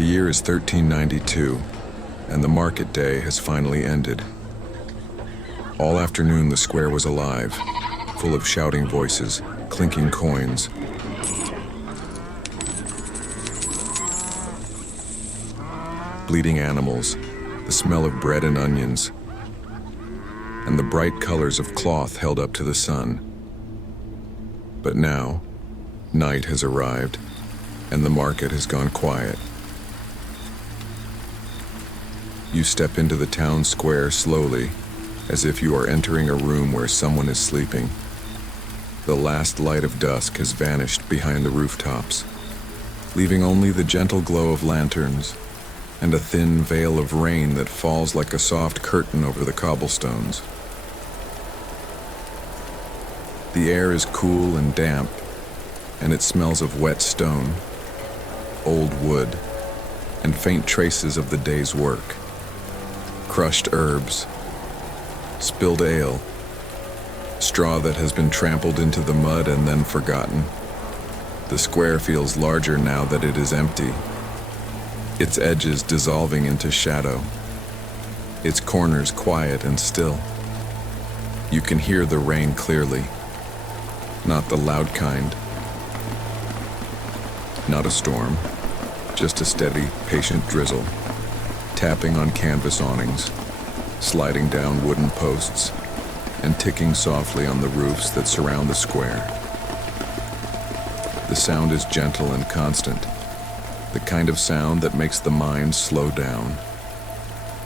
The year is 1392, and the market day has finally ended. All afternoon the square was alive, full of shouting voices, clinking coins. Bleeding animals, the smell of bread and onions, and the bright colors of cloth held up to the sun. But now, night has arrived, and the market has gone quiet. You step into the town square slowly, as if you are entering a room where someone is sleeping. The last light of dusk has vanished behind the rooftops, leaving only the gentle glow of lanterns and a thin veil of rain that falls like a soft curtain over the cobblestones. The air is cool and damp, and it smells of wet stone, old wood, and faint traces of the day's work. Crushed herbs, spilled ale, straw that has been trampled into the mud and then forgotten. The square feels larger now that it is empty, its edges dissolving into shadow, its corners quiet and still. You can hear the rain clearly, not the loud kind, not a storm, just a steady, patient drizzle, tapping on canvas awnings, sliding down wooden posts, and ticking softly on the roofs that surround the square. The sound is gentle and constant, the kind of sound that makes the mind slow down,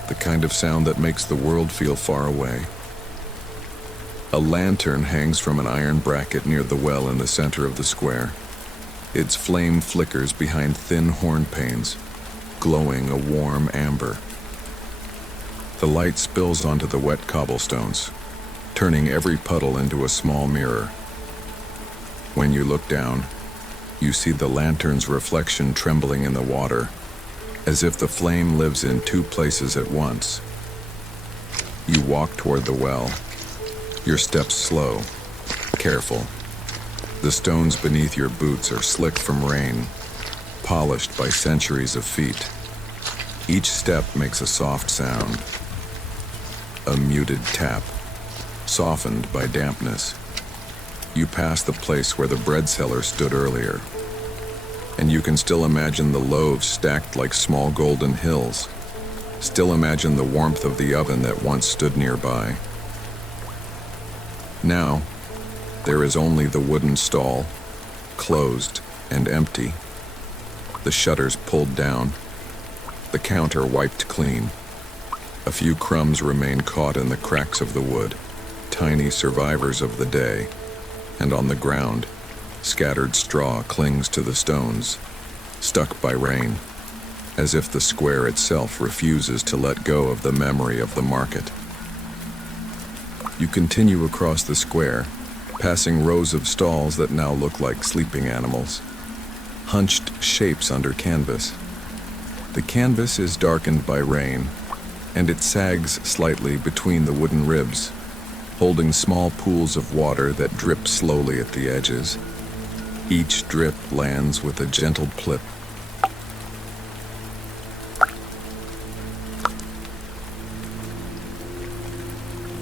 the kind of sound that makes the world feel far away. A lantern hangs from an iron bracket near the well in the center of the square. Its flame flickers behind thin horn panes, glowing a warm amber. The light spills onto the wet cobblestones, turning every puddle into a small mirror. When you look down, you see the lantern's reflection trembling in the water, as if the flame lives in two places at once. You walk toward the well, your steps slow, careful. The stones beneath your boots are slick from rain, polished by centuries of feet. Each step makes a soft sound, a muted tap, softened by dampness. You pass the place where the bread seller stood earlier, and you can still imagine the loaves stacked like small golden hills, still imagine the warmth of the oven that once stood nearby. Now, there is only the wooden stall, closed and empty, the shutters pulled down, the counter wiped clean. A few crumbs remain caught in the cracks of the wood, tiny survivors of the day, and on the ground, scattered straw clings to the stones, stuck by rain, as if the square itself refuses to let go of the memory of the market. You continue across the square, passing rows of stalls that now look like sleeping animals, hunched shapes under canvas. The canvas is darkened by rain, and it sags slightly between the wooden ribs, holding small pools of water that drip slowly at the edges. Each drip lands with a gentle plip.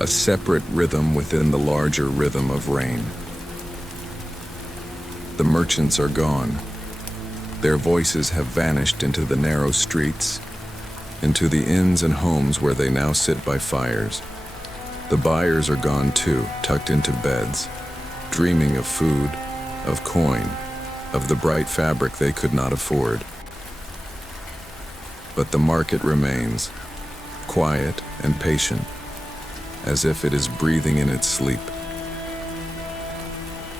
A separate rhythm within the larger rhythm of rain. The merchants are gone. Their voices have vanished into the narrow streets, into the inns and homes where they now sit by fires. The buyers are gone too, tucked into beds, dreaming of food, of coin, of the bright fabric they could not afford. But the market remains, quiet and patient, as if it is breathing in its sleep.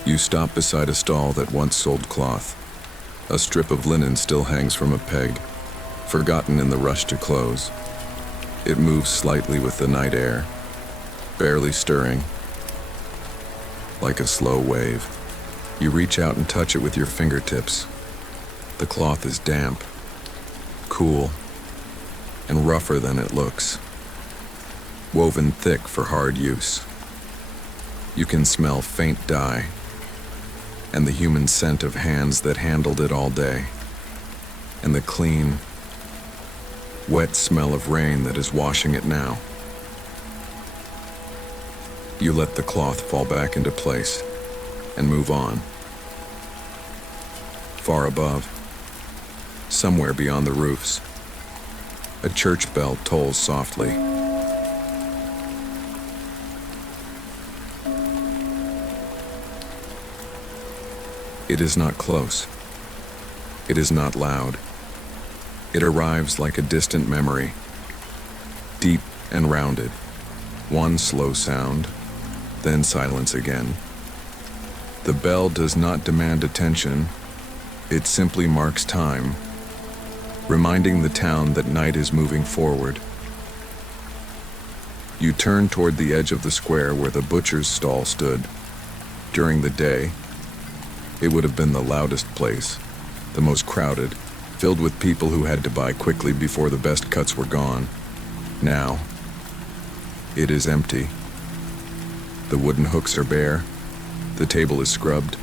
You stop beside a stall that once sold cloth. A strip of linen still hangs from a peg, forgotten in the rush to close. It moves slightly with the night air, barely stirring, like a slow wave. You reach out and touch it with your fingertips. The cloth is damp, cool, and rougher than it looks, woven thick for hard use. You can smell faint dye and the human scent of hands that handled it all day, and the clean, wet smell of rain that is washing it now. You let the cloth fall back into place and move on. Far above, somewhere beyond the roofs, a church bell tolls softly. It is not close. It is not loud. It arrives like a distant memory, deep and rounded. One slow sound, then silence again. The bell does not demand attention. It simply marks time, reminding the town that night is moving forward. You turn toward the edge of the square where the butcher's stall stood. During the day, it would have been the loudest place, the most crowded, filled with people who had to buy quickly before the best cuts were gone. Now, it is empty. The wooden hooks are bare, the table is scrubbed,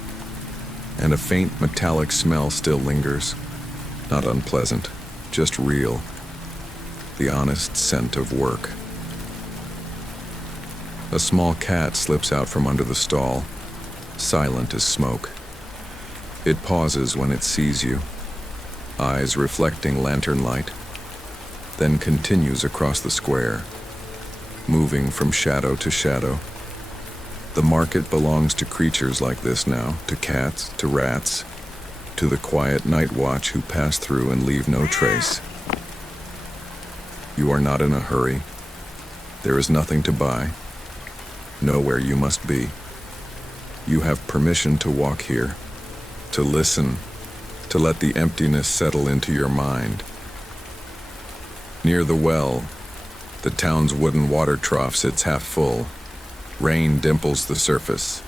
and a faint metallic smell still lingers. Not unpleasant, just real. The honest scent of work. A small cat slips out from under the stall, silent as smoke. It pauses when it sees you, eyes reflecting lantern light, then continues across the square, moving from shadow to shadow. The market belongs to creatures like this now, to cats, to rats, to the quiet night watch who pass through and leave no trace. You are not in a hurry. There is nothing to buy, nowhere you must be. You have permission to walk here, to listen, to let the emptiness settle into your mind. Near the well, the town's wooden water trough sits half full. Rain dimples the surface,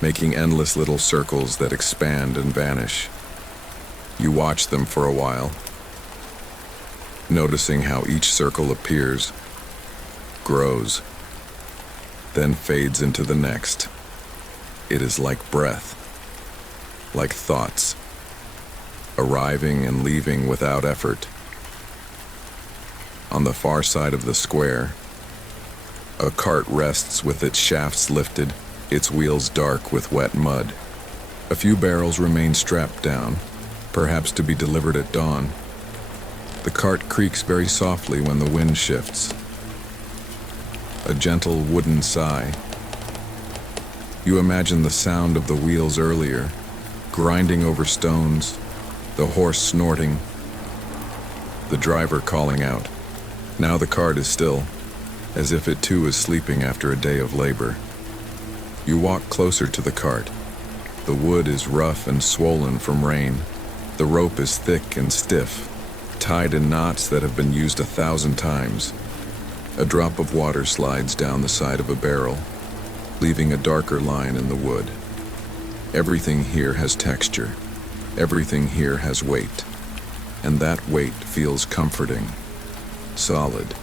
making endless little circles that expand and vanish. You watch them for a while, noticing how each circle appears, grows, then fades into the next. It is like breath, like thoughts, arriving and leaving without effort. On the far side of the square, a cart rests with its shafts lifted, its wheels dark with wet mud. A few barrels remain strapped down, perhaps to be delivered at dawn. The cart creaks very softly when the wind shifts. A gentle wooden sigh. You imagine the sound of the wheels earlier, grinding over stones, the horse snorting, the driver calling out. Now the cart is still, as if it too is sleeping after a day of labor. You walk closer to the cart. The wood is rough and swollen from rain. The rope is thick and stiff, tied in knots that have been used 1,000 times. A drop of water slides down the side of a barrel, leaving a darker line in the wood. Everything here has texture. Everything here has weight. And that weight feels comforting, solid,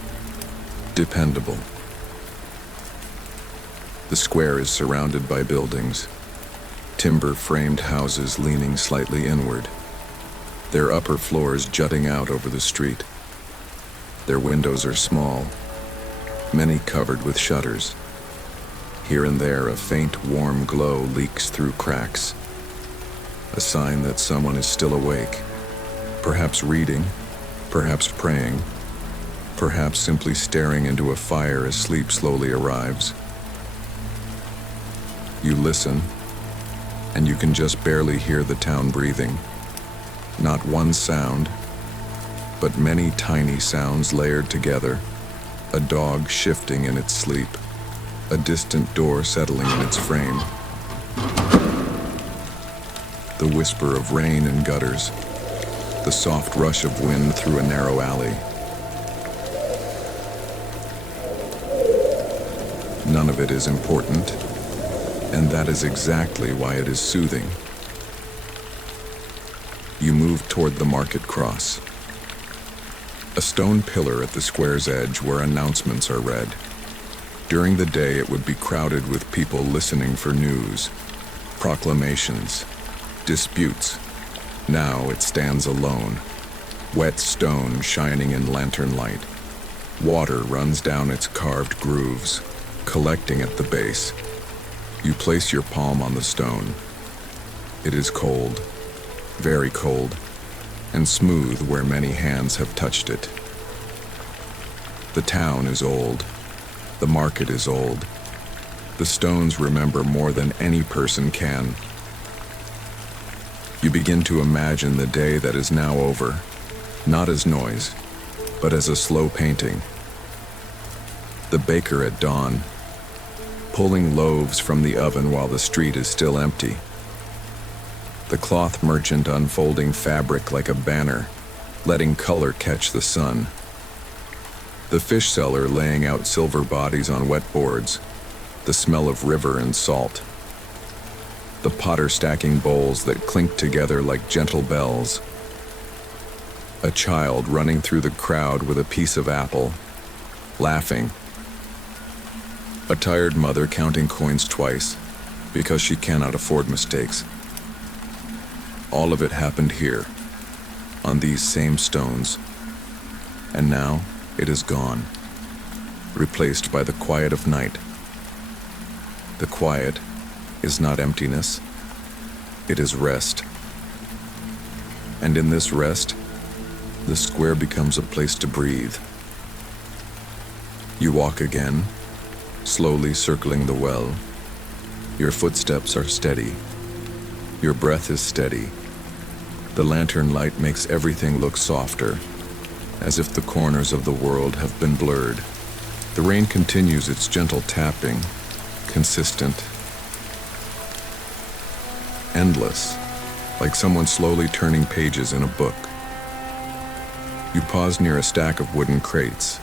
dependable. The square is surrounded by buildings, timber-framed houses leaning slightly inward, their upper floors jutting out over the street. Their windows are small, many covered with shutters. Here and there, a faint, warm glow leaks through cracks, a sign that someone is still awake, perhaps reading, perhaps praying, perhaps simply staring into a fire as sleep slowly arrives. You listen, and you can just barely hear the town breathing. Not one sound, but many tiny sounds layered together. A dog shifting in its sleep, a distant door settling in its frame. The whisper of rain in gutters, the soft rush of wind through a narrow alley. None of it is important, and that is exactly why it is soothing. You move toward the market cross, a stone pillar at the square's edge where announcements are read. During the day, it would be crowded with people listening for news, proclamations, disputes. Now it stands alone, wet stone shining in lantern light. Water runs down its carved grooves, collecting at the base. You place your palm on the stone. It is cold, very cold, and smooth where many hands have touched it. The town is old. The market is old. The stones remember more than any person can. You begin to imagine the day that is now over, not as noise, but as a slow painting. The baker at dawn, pulling loaves from the oven while the street is still empty. The cloth merchant unfolding fabric like a banner, letting color catch the sun. The fish seller laying out silver bodies on wet boards, the smell of river and salt. The potter stacking bowls that clink together like gentle bells. A child running through the crowd with a piece of apple, laughing. A tired mother counting coins twice because she cannot afford mistakes. All of it happened here, on these same stones. And now it is gone, replaced by the quiet of night. The quiet is not emptiness, it is rest. And in this rest, the square becomes a place to breathe. You walk again, slowly circling the well. Your footsteps are steady. Your breath is steady. The lantern light makes everything look softer, as if the corners of the world have been blurred. The rain continues its gentle tapping, consistent, endless, like someone slowly turning pages in a book. You pause near a stack of wooden crates.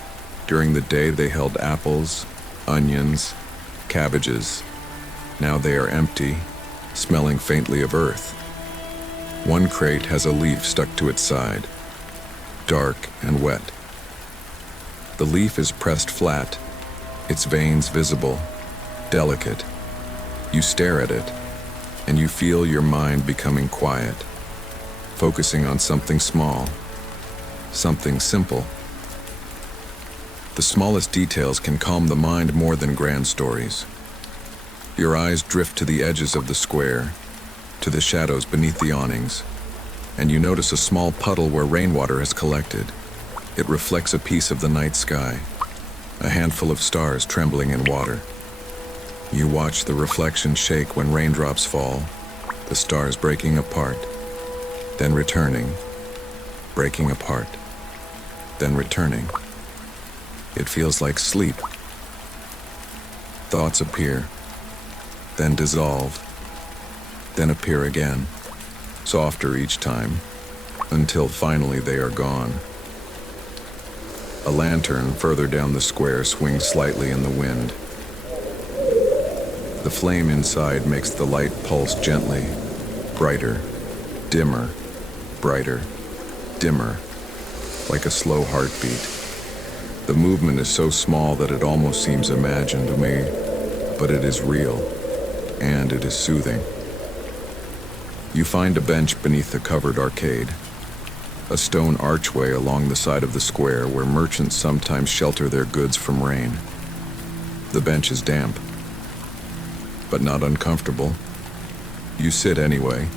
During the day they held apples, onions, cabbages. Now they are empty, smelling faintly of earth. One crate has a leaf stuck to its side, dark and wet. The leaf is pressed flat, its veins visible, delicate. You stare at it, and you feel your mind becoming quiet, focusing on something small, something simple. The smallest details can calm the mind more than grand stories. Your eyes drift to the edges of the square, to the shadows beneath the awnings, and you notice a small puddle where rainwater has collected. It reflects a piece of the night sky, a handful of stars trembling in water. You watch the reflection shake when raindrops fall, the stars breaking apart, then returning, breaking apart, then returning. It feels like sleep. Thoughts appear, then dissolve, then appear again, softer each time, until finally they are gone. A lantern further down the square swings slightly in the wind. The flame inside makes the light pulse gently, brighter, dimmer, brighter, dimmer, like a slow heartbeat. The movement is so small that it almost seems imagined to me, but it is real, and it is soothing. You find a bench beneath the covered arcade, a stone archway along the side of the square where merchants sometimes shelter their goods from rain. The bench is damp, but not uncomfortable. You sit anyway,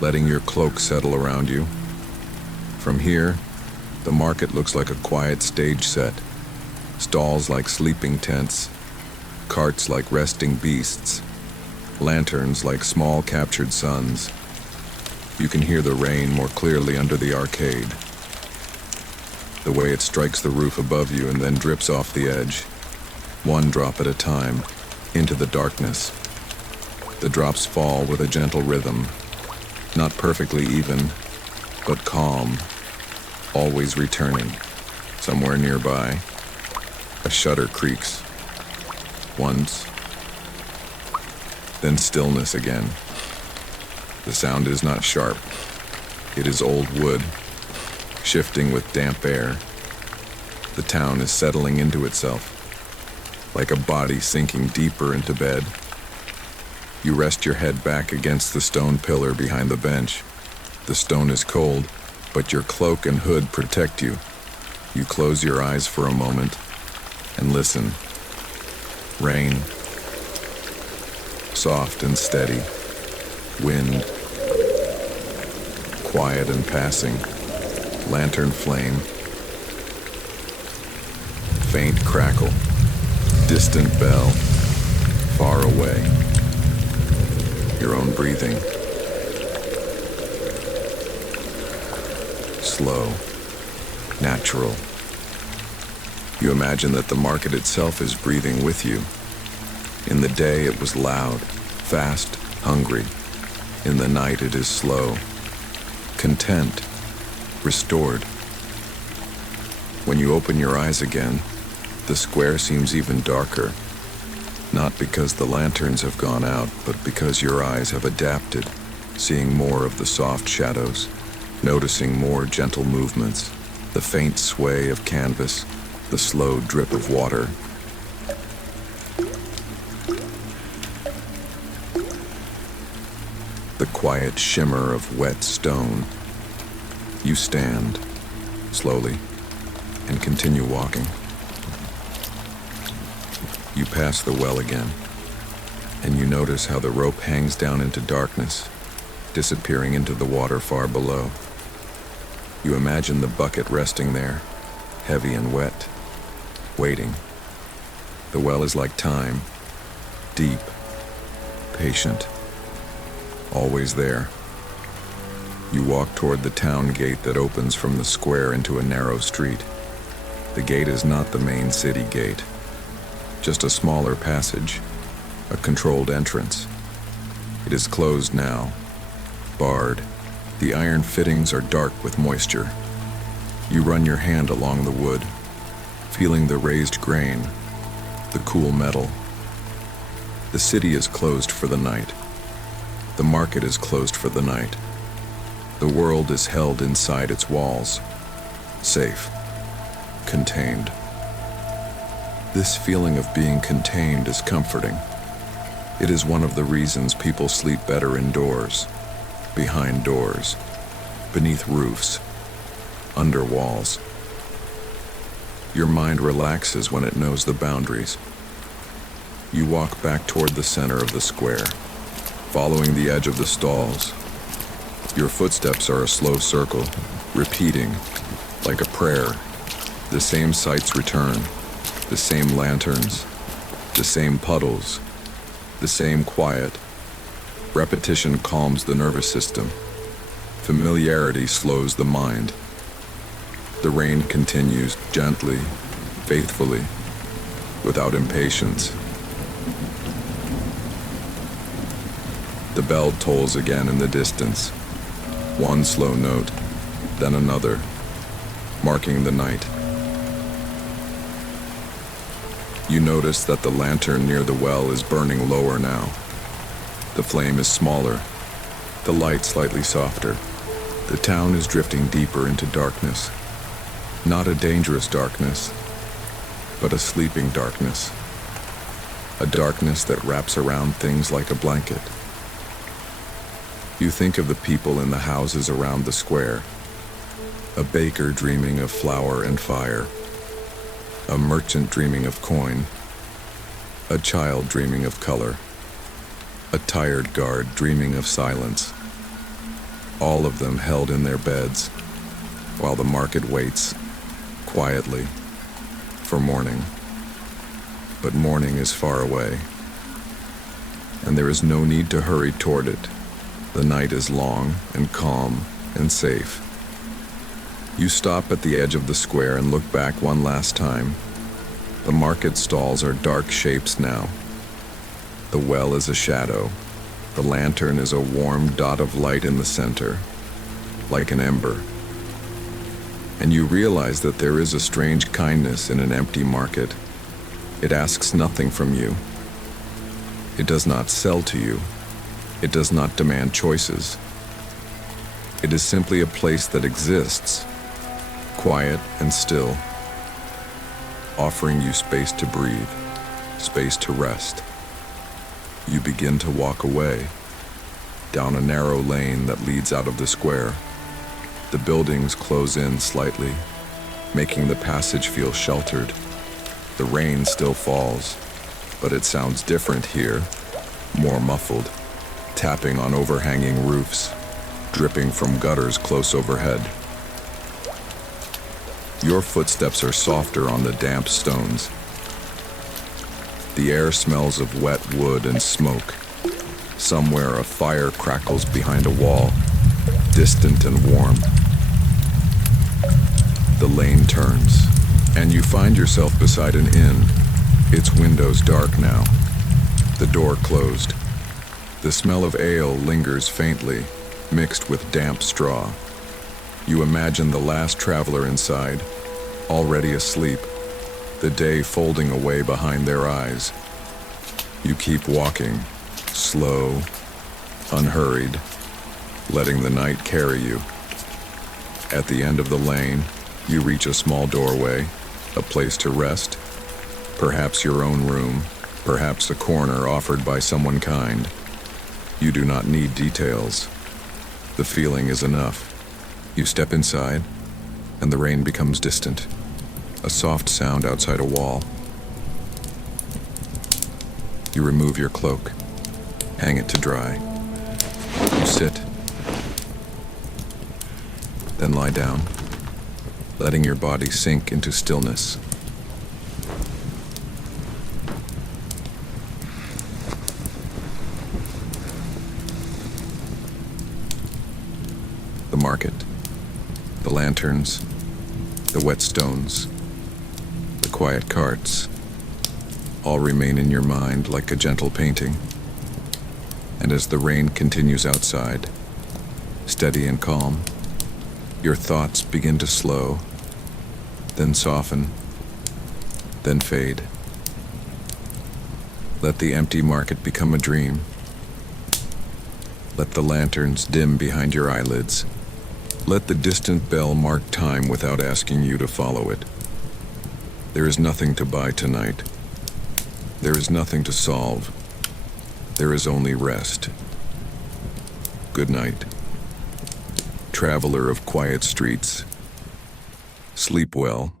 letting your cloak settle around you. From here, the market looks like a quiet stage set. Stalls like sleeping tents, carts like resting beasts, lanterns like small captured suns. You can hear the rain more clearly under the arcade, the way it strikes the roof above you and then drips off the edge, one drop at a time, into the darkness. The drops fall with a gentle rhythm, not perfectly even, but calm, always returning. Somewhere nearby, a shutter creaks. Once, then stillness again. The sound is not sharp. It is old wood, shifting with damp air. The town is settling into itself, like a body sinking deeper into bed. You rest your head back against the stone pillar behind the bench. The stone is cold, but your cloak and hood protect you. You close your eyes for a moment and listen. Rain, soft and steady. Wind, quiet and passing. Lantern flame, faint crackle. Distant bell, far away. Your own breathing. Slow, natural. You imagine that the market itself is breathing with you. In the day it was loud, fast, hungry. In the night it is slow, content, restored. When you open your eyes again, the square seems even darker, not because the lanterns have gone out, but because your eyes have adapted, seeing more of the soft shadows, noticing more gentle movements, the faint sway of canvas, the slow drip of water. The quiet shimmer of wet stone. You stand, slowly, and continue walking. You pass the well again, and you notice how the rope hangs down into darkness, disappearing into the water far below. You imagine the bucket resting there, heavy and wet, waiting. The well is like time, deep, patient, always there. You walk toward the town gate that opens from the square into a narrow street. The gate is not the main city gate, just a smaller passage, a controlled entrance. It is closed now, barred. The iron fittings are dark with moisture. You run your hand along the wood, feeling the raised grain, the cool metal. The city is closed for the night. The market is closed for the night. The world is held inside its walls, safe, contained. This feeling of being contained is comforting. It is one of the reasons people sleep better indoors, behind doors, beneath roofs, under walls. Your mind relaxes when it knows the boundaries. You walk back toward the center of the square, following the edge of the stalls. Your footsteps are a slow circle, repeating, like a prayer. The same sights return. The same lanterns, the same puddles, the same quiet. Repetition calms the nervous system. Familiarity slows the mind. The rain continues gently, faithfully, without impatience. The bell tolls again in the distance. One slow note, then another, marking the night. You notice that the lantern near the well is burning lower now. The flame is smaller, the light slightly softer. The town is drifting deeper into darkness. Not a dangerous darkness, but a sleeping darkness. A darkness that wraps around things like a blanket. You think of the people in the houses around the square. A baker dreaming of flour and fire. A merchant dreaming of coin, a child dreaming of color, a tired guard dreaming of silence, all of them held in their beds, while the market waits, quietly, for morning. But morning is far away, and there is no need to hurry toward it. The night is long and calm and safe. You stop at the edge of the square and look back one last time. The market stalls are dark shapes now. The well is a shadow. The lantern is a warm dot of light in the center, like an ember. And you realize that there is a strange kindness in an empty market. It asks nothing from you. It does not sell to you. It does not demand choices. It is simply a place that exists, quiet and still, offering you space to breathe, space to rest. You begin to walk away, down a narrow lane that leads out of the square. The buildings close in slightly, making the passage feel sheltered. The rain still falls, but it sounds different here, more muffled, tapping on overhanging roofs, dripping from gutters close overhead. Your footsteps are softer on the damp stones. The air smells of wet wood and smoke. Somewhere a fire crackles behind a wall, distant and warm. The lane turns, and you find yourself beside an inn. Its windows dark now, the door closed. The smell of ale lingers faintly, mixed with damp straw. You imagine the last traveler inside, already asleep, the day folding away behind their eyes. You keep walking, slow, unhurried, letting the night carry you. At the end of the lane, you reach a small doorway, a place to rest, perhaps your own room, perhaps a corner offered by someone kind. You do not need details. The feeling is enough. You step inside, and the rain becomes distant, a soft sound outside a wall. You remove your cloak, hang it to dry. You sit, then lie down, letting your body sink into stillness. The market, the lanterns, the wet stones, the quiet carts, all remain in your mind like a gentle painting. And as the rain continues outside, steady and calm, your thoughts begin to slow, then soften, then fade. Let the empty market become a dream. Let the lanterns dim behind your eyelids. Let the distant bell mark time without asking you to follow it. There is nothing to buy tonight. There is nothing to solve. There is only rest. Good night. Traveler of quiet streets. Sleep well.